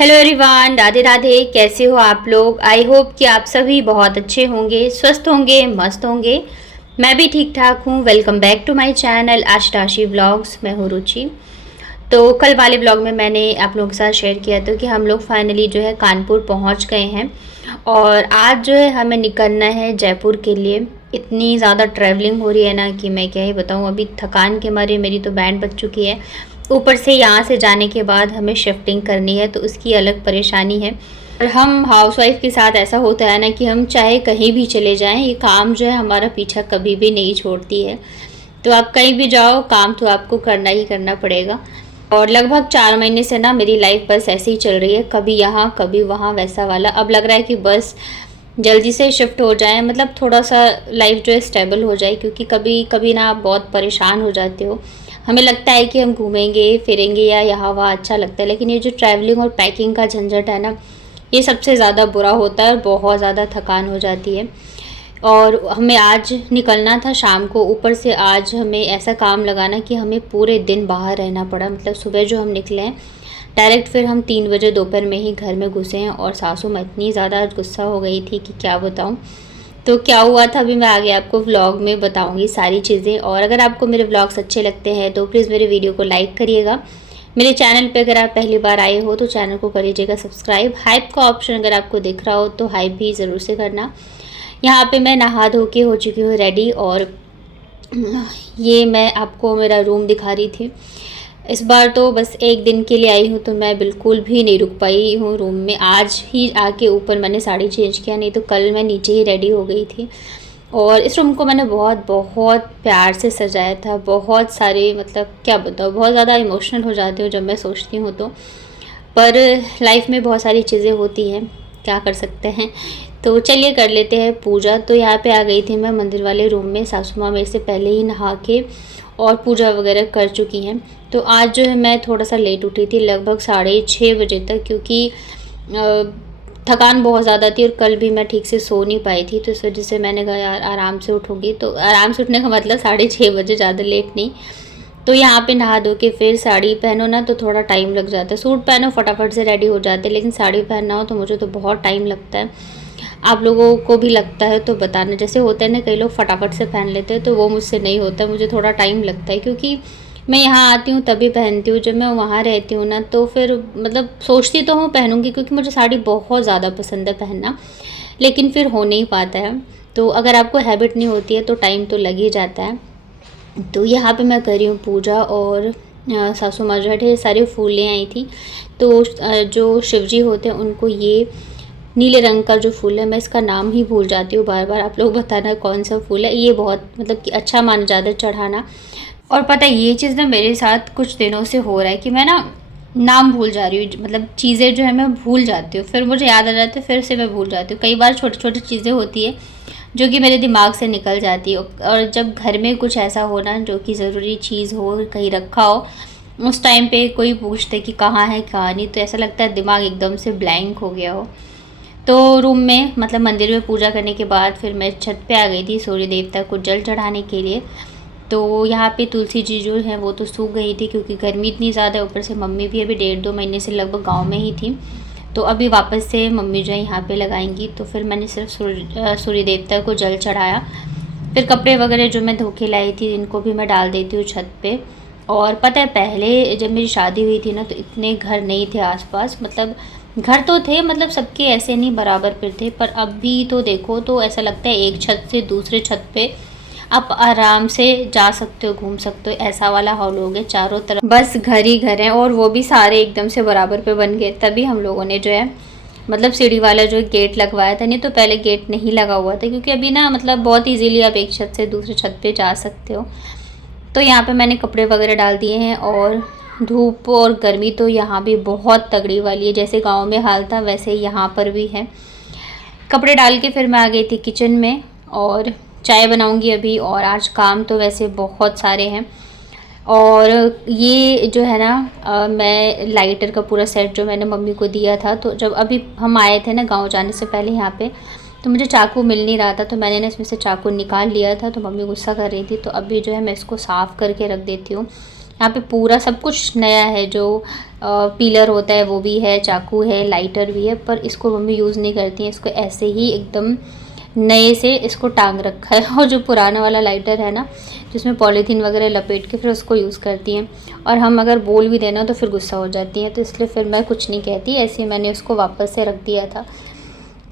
Hello everyone, Radhe Radhe. कैसे हो आप लोग? आई होप कि आप सभी बहुत अच्छे होंगे, स्वस्थ होंगे, मस्त होंगे। मैं भी ठीक ठाक हूँ। Welcome back to my channel Ashutoshi vlogs. मैं हूँ रुचि। तो कल वाले ब्लॉग में मैंने आप लोगों के साथ शेयर किया था कि हम लोग फाइनली जो है कानपुर पहुँच गए हैं और आज जो है हमें निकलना है जयपुर के लिए। इतनी ज़्यादा ट्रैवलिंग हो रही है ना कि मैं क्या ही बताऊँ। अभी थकान के मारे मेरी तो बैंड बज चुकी है। ऊपर से यहाँ से जाने के बाद हमें शिफ्टिंग करनी है तो उसकी अलग परेशानी है। और हम हाउसवाइफ के साथ ऐसा होता है ना कि हम चाहे कहीं भी चले जाएं, ये काम जो है हमारा पीछा कभी भी नहीं छोड़ती है। तो आप कहीं भी जाओ, काम तो आपको करना ही करना पड़ेगा। और लगभग 4 महीने से ना मेरी लाइफ बस ऐसे ही चल रही है, कभी यहाँ कभी वहाँ, वैसा वाला। अब लग रहा है कि बस जल्दी से शिफ्ट हो जाए, मतलब थोड़ा सा लाइफ जो है स्टेबल हो जाए, क्योंकि कभी कभी ना आप बहुत परेशान हो जाते हो। हमें लगता है कि हम घूमेंगे फिरेंगे या यहाँ वहाँ अच्छा लगता है, लेकिन ये जो ट्रैवलिंग और पैकिंग का झंझट है ना, ये सबसे ज़्यादा बुरा होता है और बहुत ज़्यादा थकान हो जाती है। और हमें आज निकलना था शाम को, ऊपर से आज हमें ऐसा काम लगाना कि हमें पूरे दिन बाहर रहना पड़ा। मतलब सुबह जो हम निकले हैं डायरेक्ट, फिर हम 3 बजे दोपहर में ही घर में घुसे हैं। और सासू माँ इतनी ज़्यादा गुस्सा हो गई थी कि क्या बताऊँ। तो क्या हुआ था अभी मैं आगे आपको व्लॉग में बताऊंगी सारी चीज़ें। और अगर आपको मेरे व्लॉग्स अच्छे लगते हैं तो प्लीज़ मेरे वीडियो को लाइक करिएगा। मेरे चैनल पे अगर आप पहली बार आए हो तो चैनल को कर लीजिएगा सब्सक्राइब। हाइप का ऑप्शन अगर आपको दिख रहा हो तो हाइप भी ज़रूर से करना। यहाँ पे मैं नहा धो के हो चुकी हूँ रेडी, और ये मैं आपको मेरा रूम दिखा रही थी। इस बार तो बस एक दिन के लिए आई हूँ तो मैं बिल्कुल भी नहीं रुक पाई हूँ रूम में। आज ही आके ऊपर मैंने साड़ी चेंज किया, नहीं तो कल मैं नीचे ही रेडी हो गई थी। और इस रूम को मैंने बहुत बहुत प्यार से सजाया था। बहुत सारे, मतलब क्या बताऊँ, बहुत ज़्यादा इमोशनल हो जाती हूँ जब मैं सोचती हूँ तो। पर लाइफ में बहुत सारी चीज़ें होती हैं, क्या कर सकते हैं। तो चलिए कर लेते हैं पूजा। तो यहाँ पे आ गई थी मैं मंदिर वाले रूम में। सासू माँ मेरे से पहले ही नहा के और पूजा वगैरह कर चुकी हैं। तो आज जो है मैं थोड़ा सा लेट उठी थी, लगभग 6:30 बजे तक, क्योंकि थकान बहुत ज़्यादा थी और कल भी मैं ठीक से सो नहीं पाई थी। तो इस वजह से मैंने कहा यार आराम से उठूँगी। तो आराम से उठने का मतलब 6:30 बजे, ज़्यादा लेट नहीं। तो यहाँ पे नहा धो के फिर साड़ी पहनो ना तो थोड़ा टाइम लग जाता है। सूट पहनो फटाफट से रेडी हो जाते, लेकिन साड़ी पहनना हो तो मुझे तो बहुत टाइम लगता है। आप लोगों को भी लगता है तो बताना। जैसे होता है ना, कई लोग फटाफट से पहन लेते हैं, तो वो मुझसे नहीं होता, मुझे थोड़ा टाइम लगता है। क्योंकि मैं यहाँ आती हूँ तभी पहनती हूँ, जब मैं वहाँ रहती हूँ ना तो फिर मतलब सोचती तो हूँ पहनूँगी, क्योंकि मुझे साड़ी बहुत ज़्यादा पसंद है पहनना, लेकिन फिर हो नहीं पाता है। तो अगर आपको हैबिट नहीं होती है तो टाइम तो लग ही जाता है। तो यहाँ पे मैं कर रही हूँ पूजा, और सासू माँ जो है ढेर सारे फूल ले आई थी। तो जो शिव जी होते हैं उनको ये नीले रंग का जो फूल है, मैं इसका नाम ही भूल जाती हूँ बार बार, आप लोग बताना कौन सा फूल है। ये बहुत मतलब कि अच्छा माना जाता है चढ़ाना। और पता है ये चीज़ ना मेरे साथ कुछ दिनों से हो रहा है कि मैं ना नाम भूल जा रही हूँ। मतलब चीज़ें जो है मैं भूल जाती हूँ, फिर मुझे याद आ जाती है, फिर से मैं भूल जाती हूँ। कई बार छोटी छोटी चीज़ें होती है जो कि मेरे दिमाग से निकल जाती है। और जब घर में कुछ ऐसा हो ना जो कि ज़रूरी चीज़ हो, कहीं रखा हो, उस टाइम पे कोई पूछते कि कहाँ है कहाँ नहीं, तो ऐसा लगता है दिमाग एकदम से ब्लैंक हो गया हो। तो रूम में, मतलब मंदिर में पूजा करने के बाद फिर मैं छत पे आ गई थी सूर्य देवता को जल चढ़ाने के लिए। तो यहाँ पे तुलसी जी जो है वो तो सूख गई थी, क्योंकि गर्मी इतनी ज़्यादा, ऊपर से मम्मी भी अभी 1.5-2 महीने से लगभग गांव में ही थी। तो अभी वापस से मम्मी जो है यहाँ पे लगाएंगी। तो फिर मैंने सिर्फ सूर्य देवता को जल चढ़ाया। फिर कपड़े वगैरह जो मैं धो के लाई थी इनको भी मैं डाल देती हूँ छत पे। और पता है पहले जब मेरी शादी हुई थी ना तो इतने घर नहीं थे आसपास। मतलब घर तो थे, मतलब सबके ऐसे नहीं बराबर पे थे, पर अभी तो देखो तो ऐसा लगता है एक छत से दूसरे छत पे आप आराम से जा सकते हो, घूम सकते हो, ऐसा वाला हॉल हो गया। चारों तरफ बस घर ही घर हैं, और वो भी सारे एकदम से बराबर पे बन गए। तभी हम लोगों ने जो है मतलब सीढ़ी वाला जो गेट लगवाया था, नहीं तो पहले गेट नहीं लगा हुआ था, क्योंकि अभी ना मतलब बहुत इजीली आप एक छत से दूसरे छत पे जा सकते हो। तो यहाँ पे मैंने कपड़े वगैरह डाल दिए हैं। और धूप और गर्मी तो यहाँ भी बहुत तगड़ी वाली है, जैसे गाँव में हाल था वैसे यहाँ पर भी है। कपड़े डाल के फिर मैं आ गई थी किचन में, और चाय बनाऊंगी अभी। और आज काम तो वैसे बहुत सारे हैं। और ये जो है ना मैं लाइटर का पूरा सेट जो मैंने मम्मी को दिया था, तो जब अभी हम आए थे ना गांव जाने से पहले यहाँ पे, तो मुझे चाकू मिल नहीं रहा था, तो मैंने ना इसमें से चाकू निकाल लिया था। तो मम्मी गुस्सा कर रही थी, तो अभी जो है मैं इसको साफ़ करके रख देती हूँ। यहाँ पे पूरा सब कुछ नया है, जो पीलर होता है वो भी है, चाकू है, लाइटर भी है, पर इसको मम्मी यूज़ नहीं करती हैं। इसको ऐसे ही एकदम नए से इसको टांग रखा है। और जो पुराना वाला लाइटर है ना, जिसमें पॉलीथीन वगैरह लपेट के फिर उसको यूज़ करती हैं, और हम अगर बोल भी देना तो फिर गुस्सा हो जाती हैं, तो इसलिए फिर मैं कुछ नहीं कहती, ऐसे ही मैंने उसको वापस से रख दिया था।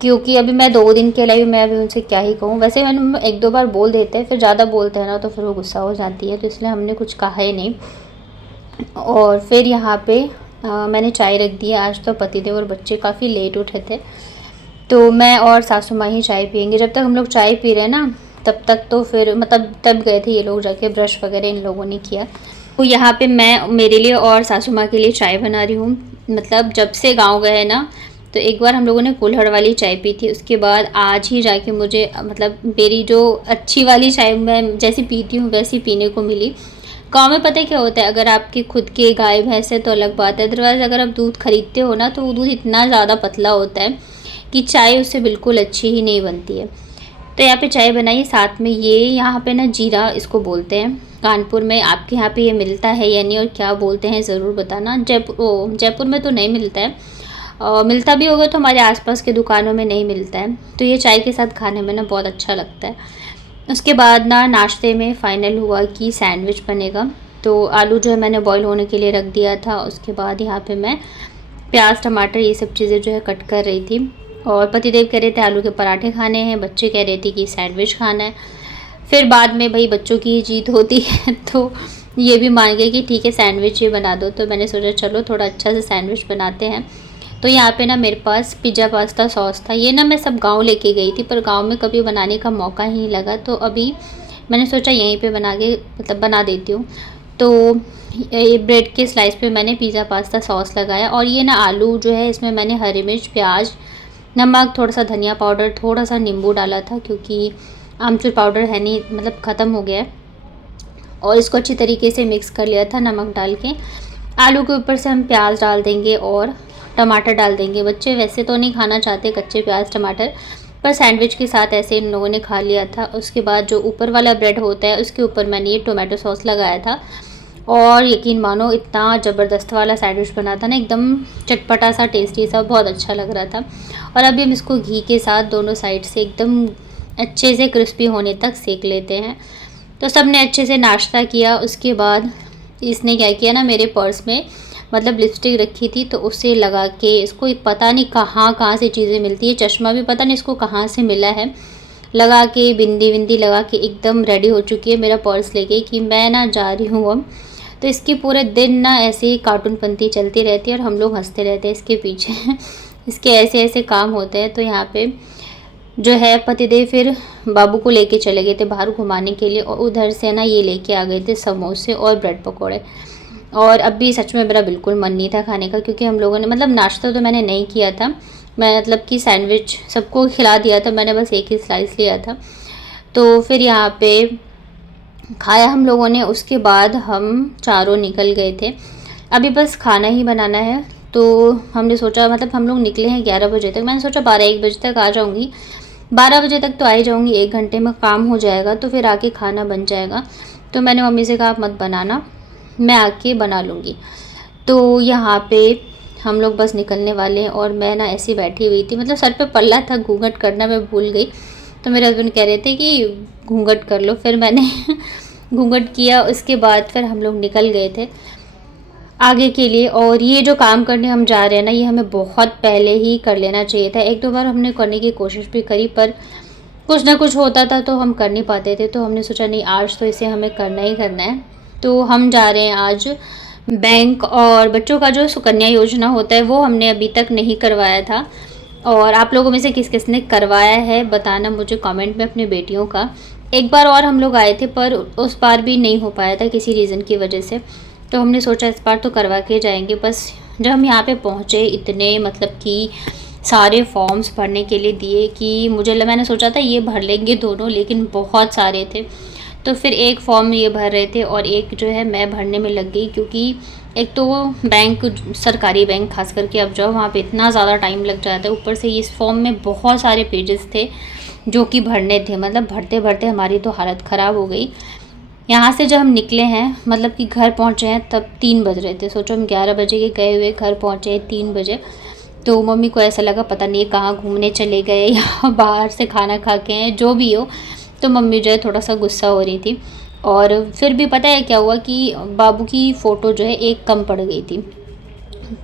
क्योंकि अभी मैं 2 दिन के लिए, मैं अभी उनसे क्या ही कहूँ। वैसे मैंने 1-2 बार बोल देते हैं, फिर ज़्यादा बोलते हैं ना तो फिर वो गुस्सा हो जाती है, तो इसलिए हमने कुछ कहा ही नहीं। और फिर यहाँ पे मैंने चाय रख दी है। आज तो पतिदेव और बच्चे काफ़ी लेट उठे थे, तो मैं और सासू माँ ही चाय पियेंगे। जब तक हम लोग चाय पी रहे हैं ना, तब तक तो फिर मतलब तब गए थे ये लोग जाके, ब्रश वगैरह इन लोगों ने किया। तो यहाँ पे मैं मेरे लिए और सासू माँ के लिए चाय बना रही हूँ। मतलब जब से गांव गए ना, तो एक बार हम लोगों ने कुल्हड़ वाली चाय पी थी, उसके बाद आज ही जाके मुझे मतलब मेरी जो अच्छी वाली चाय मैं जैसी पीती हूँ वैसी पीने को मिली। गाँव में पता है क्या होता है, अगर आपकी खुद के गाय भैंस है तो अलग बात है, अदरवाइज़ अगर आप दूध खरीदते हो ना, तो वो दूध इतना ज़्यादा पतला होता है कि चाय उससे बिल्कुल अच्छी ही नहीं बनती है। तो यहाँ पे चाय बनाई, साथ में ये यहाँ पे ना जीरा इसको बोलते हैं कानपुर में। आपके यहाँ पे ये मिलता है या नहीं, और क्या बोलते हैं ज़रूर बताना। जयपुर में तो नहीं मिलता है, मिलता भी होगा तो हमारे आसपास के दुकानों में नहीं मिलता है। तो ये चाय के साथ खाने में ना बहुत अच्छा लगता है। उसके बाद ना नाश्ते में फ़ाइनल हुआ कि सैंडविच बनेगा। तो आलू जो है मैंने बॉईल होने के लिए रख दिया था। उसके बाद यहाँ पे मैं प्याज टमाटर ये सब चीज़ें जो है कट कर रही थी, और पतिदेव कह रहे थे आलू के पराठे खाने हैं, बच्चे कह रहे थे कि सैंडविच खाना है। फिर बाद में भाई बच्चों की जीत होती है, तो ये भी मान गए कि ठीक है सैंडविच ही बना दो। तो मैंने सोचा चलो थोड़ा अच्छा से सैंडविच बनाते हैं। तो यहाँ पे ना मेरे पास पिज़्ज़ा पास्ता सॉस था। ये ना मैं सब गांव लेके गई थी, पर गांव में कभी बनाने का मौका ही नहीं लगा, तो अभी मैंने सोचा यहीं पे बना देती हूँ। तो ये ब्रेड के स्लाइस पे मैंने पिज़्ज़ा पास्ता सॉस लगाया, और ये ना आलू जो है इसमें मैंने हरी मिर्च, प्याज, नमक, थोड़ा सा धनिया पाउडर, थोड़ा सा नींबू डाला था, क्योंकि आमचूर पाउडर है नहीं, मतलब ख़त्म हो गया है। और इसको अच्छी तरीके से मिक्स कर लिया था नमक डाल के। आलू के ऊपर से हम प्याज डाल देंगे और टमाटर डाल देंगे। बच्चे वैसे तो नहीं खाना चाहते कच्चे प्याज टमाटर, पर सैंडविच के साथ ऐसे इन लोगों ने खा लिया था। उसके बाद जो ऊपर वाला ब्रेड होता है उसके ऊपर मैंने ये टोमेटो सॉस लगाया था, और यकीन मानो इतना ज़बरदस्त वाला सैंडविच बना था ना, एकदम चटपटा सा, टेस्टी सा, बहुत अच्छा लग रहा था। और अभी हम इसको घी के साथ दोनों साइड से एकदम अच्छे से क्रिस्पी होने तक सेक लेते हैं। तो सब ने अच्छे से नाश्ता किया। उसके बाद इसने क्या किया ना, मेरे पर्स में मतलब लिपस्टिक रखी थी, तो उसे लगा के, इसको पता नहीं कहाँ से चीज़ें मिलती है, चश्मा भी पता नहीं इसको कहाँ से मिला है, लगा के बिंदी विंदी लगा के एकदम रेडी हो चुकी है मेरा पर्स लेके कि मैं ना जा रही हूँ अब। तो इसकी पूरे दिन ना ऐसे ही कार्टूनपंती चलती रहती है, और हम लोग हंसते रहते हैं इसके पीछे। इसके ऐसे ऐसे काम होते हैं। तो यहाँ पे जो है पतिदेव फिर बाबू को लेके चले गए थे बाहर घुमाने के लिए, और उधर से ना ये लेके आ गए थे समोसे और ब्रेड पकोड़े। और अब भी सच में मेरा बिल्कुल मन नहीं था खाने का, क्योंकि हम लोगों ने मतलब नाश्ता तो मैंने नहीं किया था, मैं मतलब कि सैंडविच सबको खिला दिया था, मैंने बस एक ही स्लाइस लिया था। तो फिर यहाँ पे खाया हम लोगों ने। उसके बाद हम चारों निकल गए थे, अभी बस खाना ही बनाना है। तो हमने सोचा, मतलब हम लोग निकले हैं 11 बजे तक, मैंने सोचा 12-1 बजे तक आ जाऊँगी। 12 बजे तक तो आ ही जाऊँगी, 1 घंटे में काम हो जाएगा, तो फिर आके खाना बन जाएगा। तो मैंने मम्मी से कहा आप मत बनाना, मैं आके बना लूँगी। तो यहाँ पे हम लोग बस निकलने वाले हैं, और मैं ना ऐसी बैठी हुई थी, मतलब सर पे पल्ला था, घूंघट करना मैं भूल गई। तो मेरे हस्बैंड कह रहे थे कि घूंघट कर लो, फिर मैंने घूंघट किया। उसके बाद फिर हम लोग निकल गए थे आगे के लिए। और ये जो काम करने हम जा रहे हैं ना, ये हमें बहुत पहले ही कर लेना चाहिए था। 1-2 बार हमने करने की कोशिश भी करी, पर कुछ ना कुछ होता था तो हम कर नहीं पाते थे। तो हमने सोचा नहीं, आज तो इसे हमें करना ही करना है। तो हम जा रहे हैं आज बैंक, और बच्चों का जो सुकन्या योजना होता है वो हमने अभी तक नहीं करवाया था। और आप लोगों में से किस किस ने करवाया है बताना मुझे कमेंट में अपनी बेटियों का। एक बार और हम लोग आए थे, पर उस बार भी नहीं हो पाया था किसी रीज़न की वजह से। तो हमने सोचा इस बार तो करवा के जाएंगे। बस जब हम यहाँ पे पहुँचे, इतने मतलब कि सारे फॉर्म्स भरने के लिए दिए कि मैंने सोचा था ये भर लेंगे दोनों, लेकिन बहुत सारे थे। तो फिर एक फॉर्म ये भर रहे थे, और एक जो है मैं भरने में लग गई, क्योंकि एक तो वो बैंक, सरकारी बैंक खास करके अब जाओ वहाँ पे इतना ज़्यादा टाइम लग जाता है। ऊपर से इस फॉर्म में बहुत सारे पेजेस थे जो कि भरने थे, मतलब भरते भरते हमारी तो हालत ख़राब हो गई। यहाँ से जब हम निकले हैं, मतलब कि घर पहुँचे हैं, तब 3 बज रहे थे। सोचो हम 11 बजे के गए हुए घर पहुँचे हैं 3 बजे। तो मम्मी को ऐसा लगा पता नहीं कहाँ घूमने चले गए या बाहर से खाना खा के हैं, जो भी हो। तो मम्मी जो है थोड़ा सा गुस्सा हो रही थी। और फिर भी पता है क्या हुआ कि बाबू की फ़ोटो जो है एक कम पड़ गई थी।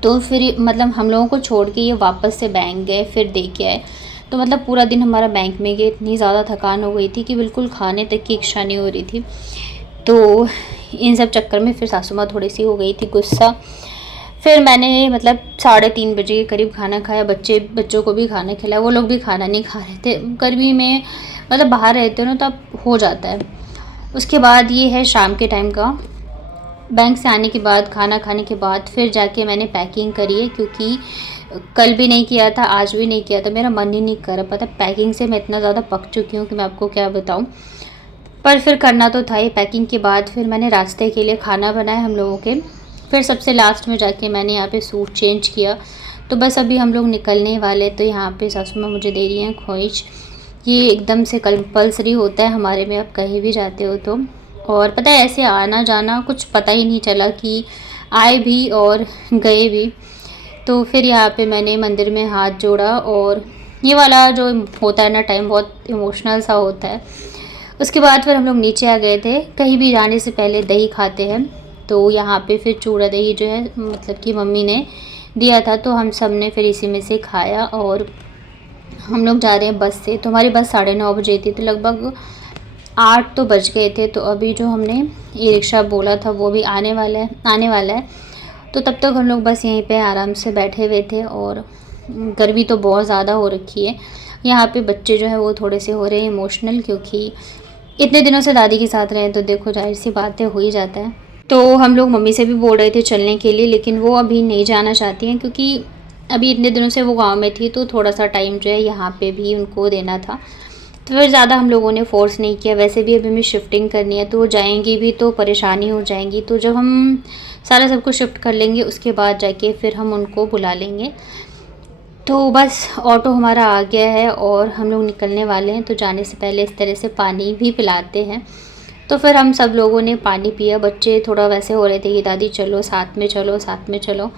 तो फिर मतलब हम लोगों को छोड़ के ये वापस से बैंक गए, फिर दे के आए। तो मतलब पूरा दिन हमारा बैंक में गए, इतनी ज़्यादा थकान हो गई थी कि बिल्कुल खाने तक की इच्छा नहीं हो रही थी। तो इन सब चक्कर में फिर सासू माँ थोड़ी सी हो गई थी गुस्सा। फिर मैंने मतलब 3:30 बजे के करीब खाना खाया, बच्चों को भी खाना खिलाया। वो लोग भी खाना नहीं खा रहे थे, गर्मी में मतलब बाहर रहते हो ना तब हो जाता है। उसके बाद ये है शाम के टाइम का, बैंक से आने के बाद खाना खाने के बाद फिर जाके मैंने पैकिंग करी है, क्योंकि कल भी नहीं किया था, आज भी नहीं किया था, मेरा मन ही नहीं कर रहा। पता पैकिंग से मैं इतना ज़्यादा पक चुकी हूँ कि मैं आपको क्या बताऊँ, पर फिर करना तो था ही। पैकिंग के बाद फिर मैंने रास्ते के लिए खाना बनाया हम लोगों के। फिर सबसे लास्ट में जाके मैंने यहाँ पे सूट चेंज किया। तो बस अभी हम लोग निकलने वाले, तो यहाँ पे सासू माँ मुझे दे रही हैं खोइच। ये एकदम से कंपल्सरी होता है हमारे में, आप कहीं भी जाते हो तो। और पता है ऐसे आना जाना कुछ पता ही नहीं चला कि आए भी और गए भी। तो फिर यहाँ पे मैंने मंदिर में हाथ जोड़ा, और ये वाला जो होता है ना टाइम, बहुत इमोशनल सा होता है। उसके बाद फिर हम लोग नीचे आ गए थे। कहीं भी जाने से पहले दही खाते हैं, तो यहाँ पे फिर चूड़ा दही जो है मतलब कि मम्मी ने दिया था, तो हम सब ने फिर इसी में से खाया। और हम लोग जा रहे हैं बस से। तो हमारी बस 9:30 बजे थी, तो लगभग 8 तो बज गए थे। तो अभी जो हमने ई रिक्शा बोला था वो भी आने वाला है। तो तब तक हम लोग बस यहीं पे आराम से बैठे हुए थे। और गर्मी तो बहुत ज़्यादा हो रखी है। यहाँ पे बच्चे जो है वो थोड़े से हो रहे हैं इमोशनल, क्योंकि इतने दिनों से दादी के साथ रहे, तो देखो जाहिर सी बातें हो ही जाता है। तो हम लोग मम्मी से भी बोल रहे थे चलने के लिए, लेकिन वो अभी नहीं जाना चाहती हैं, क्योंकि अभी इतने दिनों से वो गांव में थी, तो थोड़ा सा टाइम जो है यहाँ पे भी उनको देना था। तो फिर ज़्यादा हम लोगों ने फ़ोर्स नहीं किया। वैसे भी अभी हमें शिफ्टिंग करनी है, तो वो जाएंगी भी तो परेशानी हो जाएंगी। तो जब हम सारा सब कुछ शिफ्ट कर लेंगे उसके बाद जाके फिर हम उनको बुला लेंगे। तो बस ऑटो हमारा आ गया है और हम लोग निकलने वाले हैं। तो जाने से पहले इस तरह से पानी भी पिलाते हैं। तो फिर हम सब लोगों ने पानी पिया। बच्चे थोड़ा वैसे हो रहे थे कि दादी चलो साथ में चलो, साथ में चलो,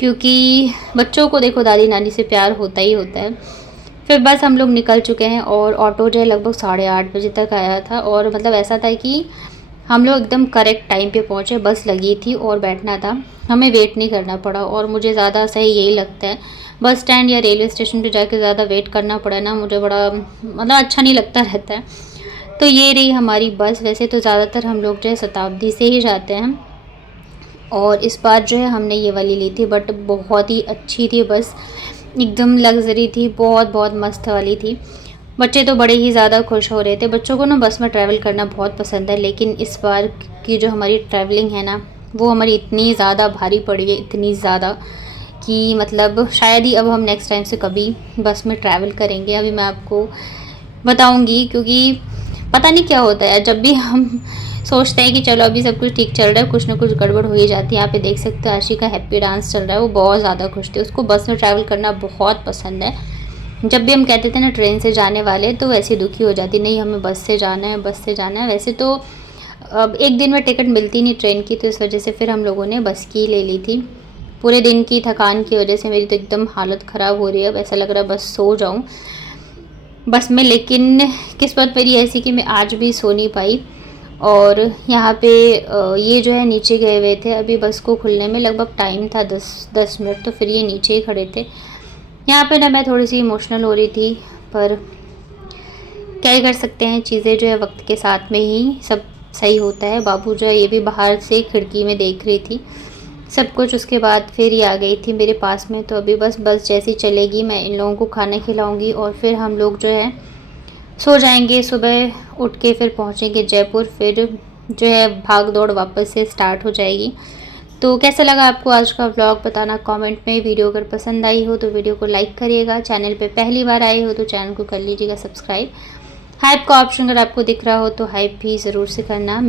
क्योंकि बच्चों को देखो दादी नानी से प्यार होता ही होता है। फिर बस हम लोग निकल चुके हैं, और ऑटो जो है लगभग 8:30 बजे तक आया था। और मतलब ऐसा था कि हम लोग एकदम करेक्ट टाइम पे पहुँचे। बस लगी थी और बैठना था, हमें वेट नहीं करना पड़ा। और मुझे ज़्यादा सही यही लगता है, बस स्टैंड या रेलवे स्टेशन पे जाके ज़्यादा वेट करना पड़ा ना, मुझे बड़ा मतलब अच्छा नहीं लगता रहता है। तो ये रही हमारी बस। वैसे तो ज़्यादातर हम लोग जो है शताब्दी से ही जाते हैं, और इस बार जो है हमने ये वाली ली थी, बट बहुत ही अच्छी थी बस, एकदम लग्जरी थी, बहुत बहुत मस्त वाली थी। बच्चे तो बड़े ही ज़्यादा खुश हो रहे थे। बच्चों को ना बस में ट्रैवल करना बहुत पसंद है, लेकिन इस बार की जो हमारी ट्रैवलिंग है ना, वो हमारी इतनी ज़्यादा भारी पड़ी है, इतनी ज़्यादा कि मतलब शायद ही अब हम नेक्स्ट टाइम से कभी बस में ट्रैवल करेंगे। अभी मैं आपको बताऊंगी, क्योंकि पता नहीं क्या होता है, जब भी हम सोचते हैं कि चलो अभी सब कुछ ठीक चल रहा है, कुछ ना कुछ गड़बड़ हो ही जाती है। यहाँ पे देख सकते हो आशी का हैप्पी डांस चल रहा है, वो बहुत ज़्यादा खुश थी, उसको बस में ट्रैवल करना बहुत पसंद है। जब भी हम कहते थे ना ट्रेन से जाने वाले, तो वैसे दुखी हो जाती, नहीं हमें बस से जाना है, बस से जाना है। वैसे तो अब एक दिन में टिकट मिलती नहीं ट्रेन की, तो इस वजह से फिर हम लोगों ने बस की ले ली थी। पूरे दिन की थकान की वजह से मेरी तो एकदम हालत ख़राब हो रही है। अब ऐसा लग रहा है बस सो जाऊँ बस में, लेकिन किस्मत मेरी ऐसी कि मैं आज भी सो नहीं पाई। और यहाँ पे ये जो है नीचे गए हुए थे, अभी बस को खुलने में लगभग टाइम था 10 मिनट, तो फिर ये नीचे ही खड़े थे। यहाँ पे ना मैं थोड़ी सी इमोशनल हो रही थी, पर क्या ही कर सकते हैं, चीज़ें जो है वक्त के साथ में ही सब सही होता है। बाबू जो है ये भी बाहर से खिड़की में देख रही थी सब कुछ। उसके बाद फिर ये आ गई थी मेरे पास में। तो अभी बस जैसी चलेगी मैं इन लोगों को खाना खिलाऊंगी, और फिर हम लोग जो है सो जाएंगे। सुबह उठ के फिर पहुंचेंगे जयपुर, फिर जो है भाग दौड़ वापस से स्टार्ट हो जाएगी। तो कैसा लगा आपको आज का व्लॉग बताना कमेंट में। वीडियो अगर पसंद आई हो तो वीडियो को लाइक करिएगा। चैनल पे पहली बार आए हो तो चैनल को कर लीजिएगा सब्सक्राइब। हाइप का ऑप्शन अगर आपको दिख रहा हो तो हाइप भी ज़रूर से करना।